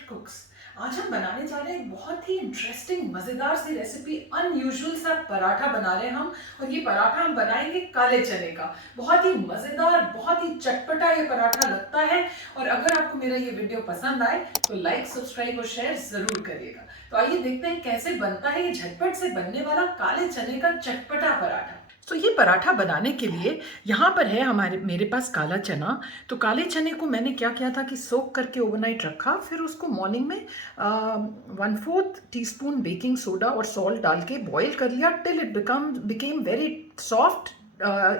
Perfect कुक्स। आज हम बनाने जा रहे हैं एक बहुत ही इंटरेस्टिंग मजेदार सी रेसिपी, अनयूजुअल सा पराठा बना रहे हैं हम। और ये पराठा हम बनाएंगे काले चने का। बहुत ही मजेदार, बहुत ही चटपटा ये पराठा लगता है। और अगर आपको मेरा ये वीडियो पसंद आए तो लाइक, सब्सक्राइब और शेयर जरूर करिएगा। तो आइए देखते हैं कैसे बनता है ये झटपट से बनने वाला काले चने का चटपटा पराठा। तो ये पराठा बनाने के लिए यहाँ पर है मेरे पास काला चना। तो काले चने को मैंने क्या किया था कि सोक करके ओवरनाइट रखा, फिर उसको मॉर्निंग में 1/4 टीस्पून बेकिंग सोडा और सॉल्ट डाल के बॉईल कर लिया till it became very soft,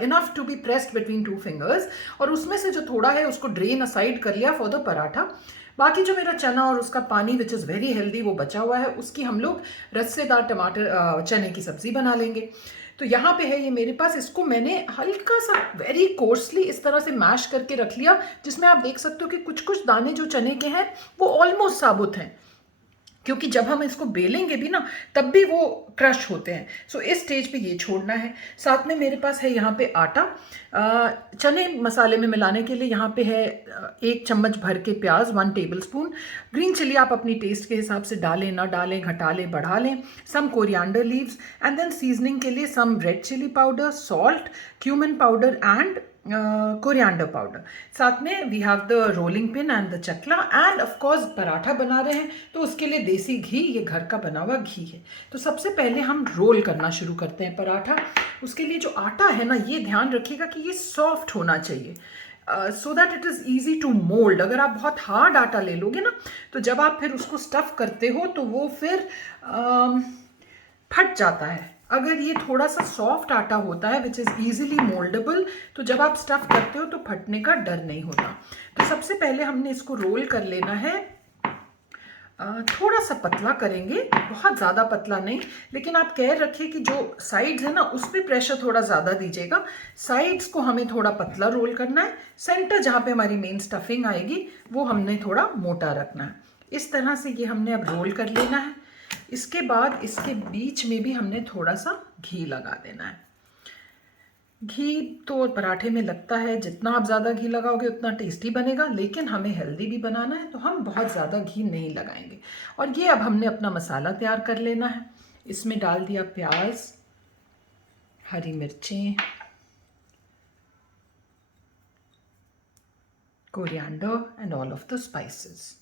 enough to be pressed between 2 fingers. और उसमें से जो थोड़ा है उसको ड्रेन असाइड कर लिया फॉर द पराठा। बाकी जो मेरा चना और उसका पानी विच इज़ वेरी हेल्दी वो बचा हुआ है, उसकी हम लोग रस्सेदार टमाटर चने की सब्जी बना लेंगे। तो यहाँ पे है ये मेरे पास, इसको मैंने हल्का सा वेरी कोर्सली इस तरह से मैश करके रख लिया, जिसमें आप देख सकते हो कि कुछ कुछ दाने जो चने के हैं वो ऑलमोस्ट साबुत हैं, क्योंकि जब हम इसको बेलेंगे भी ना तब भी वो क्रश होते हैं। सो इस स्टेज पे ये छोड़ना है। साथ में मेरे पास है यहाँ पे आटा। चने मसाले में मिलाने के लिए यहाँ पे है 1 चम्मच भर के प्याज, 1 टेबलस्पून। ग्रीन चिली आप अपनी टेस्ट के हिसाब से डालें, ना डालें, घटा लें, बढ़ा लें। Some coriander leaves and then seasoning के लिए some red chilli powder, salt, cumin powder and coriander powder. साथ में we have the rolling pin and the chakla and of course paratha बना रहे हैं तो उसके लिए देसी घी, ये घर का बना हुआ घी है। तो सबसे पहले हम रोल करना शुरू करते हैं पराठा। उसके लिए जो आटा है ना, ये ध्यान रखिएगा कि ये सॉफ्ट होना चाहिए so that it is easy to mould. अगर आप बहुत हार्ड आटा ले लोगे ना तो जब आप फिर उसको स्टफ़ करते हो तो वो फिर फट जाता है। अगर ये थोड़ा सा सॉफ्ट आटा होता है विच इज़ ईजिली मोल्डेबल, तो जब आप स्टफ़ करते हो तो फटने का डर नहीं होता। तो सबसे पहले हमने इसको रोल कर लेना है। थोड़ा सा पतला करेंगे, बहुत ज़्यादा पतला नहीं, लेकिन आप केयर रखिए कि जो साइड्स है ना उस पर प्रेशर थोड़ा ज़्यादा दीजिएगा। साइड्स को हमें थोड़ा पतला रोल करना है। सेंटर जहाँ पे हमारी मेन स्टफिंग आएगी वो हमने थोड़ा मोटा रखना है। इस तरह से ये हमने अब रोल कर लेना है। इसके बाद इसके बीच में भी हमने थोड़ा सा घी लगा देना है। घी तो पराठे में लगता है, जितना आप ज़्यादा घी लगाओगे उतना टेस्टी बनेगा, लेकिन हमें हेल्दी भी बनाना है तो हम बहुत ज़्यादा घी नहीं लगाएंगे। और ये अब हमने अपना मसाला तैयार कर लेना है। इसमें डाल दिया प्याज, हरी मिर्चें, coriander and all of the spices.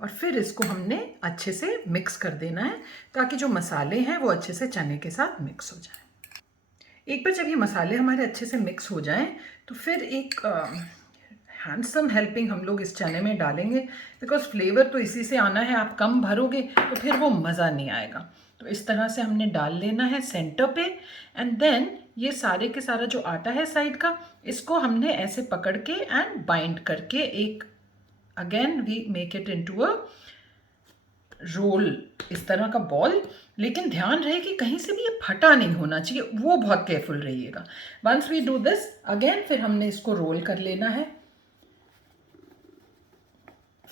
और फिर इसको हमने अच्छे से मिक्स कर देना है ताकि जो मसाले हैं वो अच्छे से चने के साथ मिक्स हो जाए। एक बार जब ये मसाले हमारे अच्छे से मिक्स हो जाएं तो फिर एक हैंडसम हेल्पिंग हम लोग इस चने में डालेंगे, बिकॉज फ्लेवर तो इसी से आना है। आप कम भरोगे तो फिर वो मज़ा नहीं आएगा। तो इस तरह से हमने डाल लेना है सेंटर पे। एंड देन ये सारे के सारा जो आटा है साइड का, इसको हमने ऐसे पकड़ के एंड बाइंड करके एक again we make it into a roll, इस तरह का बॉल। लेकिन ध्यान रहे कि कहीं से भी ये फटा नहीं होना चाहिए, वो बहुत केयरफुल रहिएगा। Once we do this again, फिर हमने इसको रोल कर लेना है।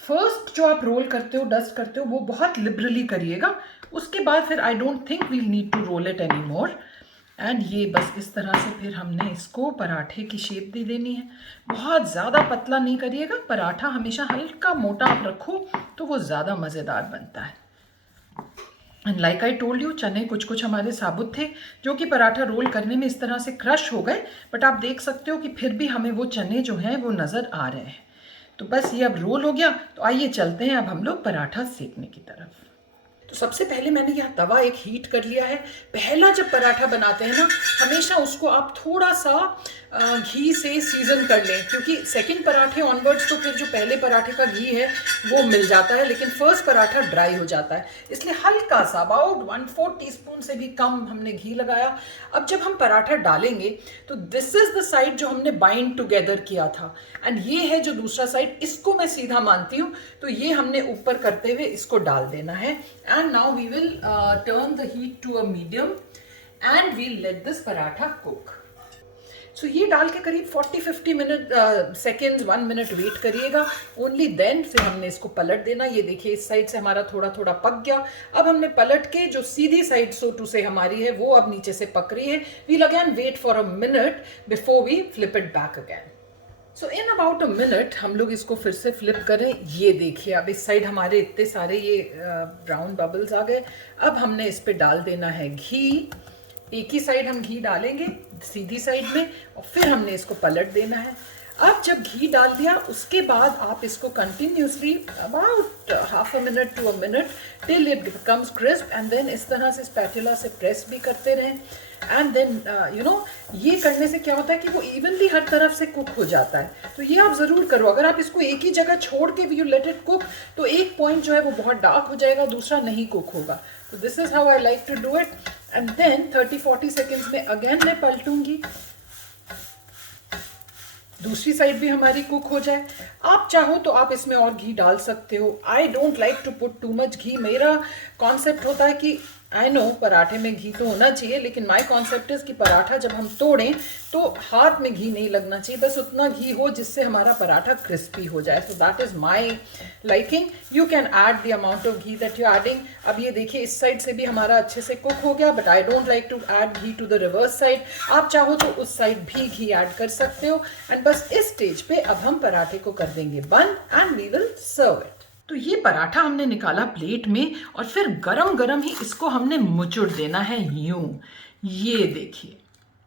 फर्स्ट जो आप रोल करते हो, डस्ट करते हो, वो बहुत लिबरली करिएगा। उसके बाद फिर I don't think we'll need to roll it any more. And ये बस इस तरह से फिर हमने इसको पराठे की शेप दे देनी है। बहुत ज़्यादा पतला नहीं करिएगा, पराठा हमेशा हल्का मोटा आप रखो तो वो ज़्यादा मज़ेदार बनता है। And like I told you, चने कुछ कुछ हमारे साबुत थे जो कि पराठा रोल करने में इस तरह से क्रश हो गए, बट आप देख सकते हो कि फिर भी हमें वो चने जो हैं वो नज़र आ रहे हैं। तो बस ये अब रोल हो गया। तो आइए चलते हैं अब हम लोग पराठा सेकने की तरफ। तो सबसे पहले मैंने यहाँ तवा एक हीट कर लिया है। पहला जब पराठा बनाते हैं ना, हमेशा उसको आप थोड़ा सा घी से सीजन कर लें, क्योंकि सेकंड पराठे ऑनवर्ड्स तो फिर जो पहले पराठे का घी है वो मिल जाता है, लेकिन फर्स्ट पराठा ड्राई हो जाता है। इसलिए हल्का सा अबाउट 1/4 टीस्पून से भी कम हमने घी लगाया। अब जब हम पराठा डालेंगे तो दिस इज द साइड जो हमने बाइंड टुगेदर किया था, एंड ये है जो दूसरा साइड, इसको मैं सीधा मानती हूँ। तो ये हमने ऊपर करते हुए इसको डाल देना है। And now we will turn the heat to a medium and we'll let this paratha cook. So ये डाल के करीब 40-50 मिनट सेकेंड्स 1 मिनट वेट करिएगा। ओनली देन फिर हमने इसको पलट देना। ये देखिए इस साइड से हमारा थोड़ा थोड़ा पक गया। अब हमने पलट के जो सीधी साइड सो टू से हमारी है वो अब नीचे से पक रही है। We'll again wait for a minute before we flip it back again. So in about a minute हम लोग इसको फिर से फ्लिप करें। ये देखिए अब इस साइड हमारे इतने सारे ये ब्राउन बबल्स आ गए। अब हमने इस पे डाल देना है घी। एक ही साइड हम घी डालेंगे सीधी साइड में, और फिर हमने इसको पलट देना है। अब जब घी डाल दिया उसके बाद आप इसको continuously about half a minute to a minute till it becomes crisp, and then इस तरह से स्पैटुला से प्रेस भी करते रहें। एंड देन ये करने से क्या होता है कि वो इवनली हर तरफ से कुक हो जाता है। तो ये आप ज़रूर करो। अगर आप इसको एक ही जगह छोड़ के भी यू लेट इट कुक, तो एक पॉइंट जो है वो बहुत डार्क हो जाएगा, दूसरा नहीं कुक होगा। तो this is how I like to do it. And then 30-40 seconds में अगेन मैं पलटूंगी, दूसरी साइड भी हमारी कुक हो जाए। आप चाहो तो आप इसमें और घी डाल सकते हो। I don't like to put too much ghee. मेरा कॉन्सेप्ट होता है कि आई नो पराठे में घी तो होना चाहिए, लेकिन माई कॉन्सेप्ट इज कि पराठा जब हम तोड़ें तो हाथ में घी नहीं लगना चाहिए, बस उतना घी हो जिससे हमारा पराठा क्रिस्पी हो जाए। So that is my liking. You can add the amount of ghee that you adding. अब ये देखिए इस साइड से भी हमारा अच्छे से कुक हो गया, but I don't like to add ghee to the reverse side. आप चाहो तो उस साइड भी घी ऐड कर सकते हो। एंड बस इस स्टेज पे अब हम पराठे को कर देंगे बंद and we will serve it. तो ये पराठा हमने निकाला प्लेट में, और फिर गरम गरम ही इसको हमने मुचुड़ देना है यूं। ये देखिए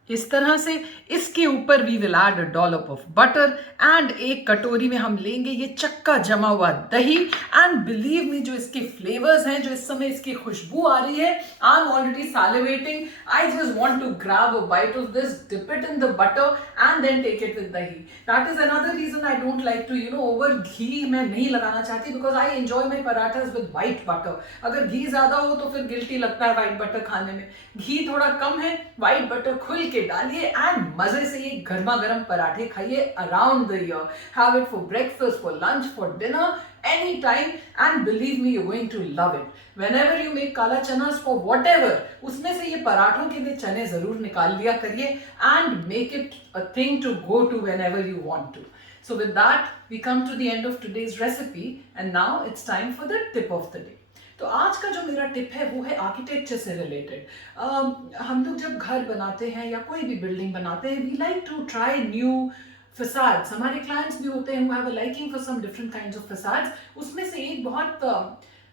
इस तरह से। इसके ऊपर we will add a dollop of butter, and एक कटोरी में हम लेंगे ये चक्का जमा हुआ दही। एंड बिलीव मी, जो इसके फ्लेवर्स हैं, जो इस समय इसकी खुशबू आ रही है, I am already salivating. I just want to grab a bite of this, dip it in the butter and then take it with dahi. That is another reason I don't like to over ghee मैं नहीं लगाना चाहती, because I enjoy my parathas with white butter. अगर घी ज्यादा हो तो फिर गिल्टी लगता है व्हाइट बटर खाने में। घी थोड़ा कम है, व्हाइट बटर खुल के डालिए एंड मजे से ये गर्मा गर्म पराठे खाइए around the year. Have it for breakfast, for lunch, for dinner, any time, and believe me you're going to love it. Whenever you make काला चनास for whatever, उसमें से ये पराठों के लिए चने जरूर निकाल लिया करिए and make it a thing to go to whenever you want to. So with that, we come to the end of today's recipe, and now it's time for the tip of the day. तो आज का जो मेरा tip है वो है architecture से related. हम लोग जब घर बनाते हैं या कोई भी बिल्डिंग बनाते हैं, we like to try new facades. हमारे क्लाइंट्स भी होते हैं, have a liking for some different kinds of facades. उसमें से एक बहुत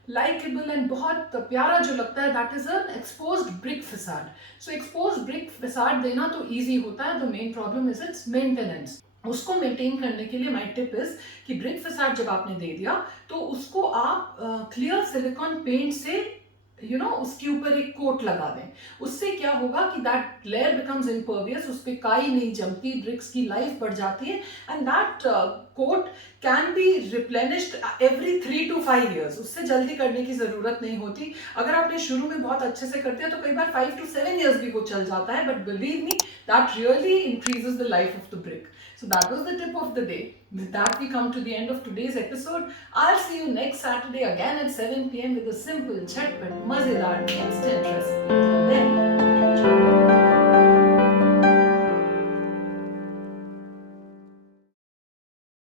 लाइकेबल एंड बहुत प्यारा जो लगता है, that is an exposed brick facade. So exposed brick facade देना तो ईजी होता है, the main problem is it's maintenance. उसको मेंटेन करने के लिए माय टिप इज कि ब्रिक फसाड जब आपने दे दिया तो उसको आप क्लियर सिलिकॉन पेंट से उसके ऊपर एक कोट लगा दें। उससे क्या होगा कि दैट लेयर बिकम्स इम्पर्वियस, उस पर काई नहीं जमती, ब्रिक्स की लाइफ बढ़ जाती है, and that coat can be replenished every 3 to 5 years। उससे जल्दी करने की जरूरत नहीं होती। अगर आपने शुरू में बहुत अच्छे से करते हैं तो कई बार 5 to 7 years भी वो चल जाता है, but believe me that really increases the life of the brick. So that was the tip of the day. With that, we come to the end of today's episode. I'll see you next Saturday again at 7 p.m. with a simple, chat but mazedar instant recipe. Till then, enjoy.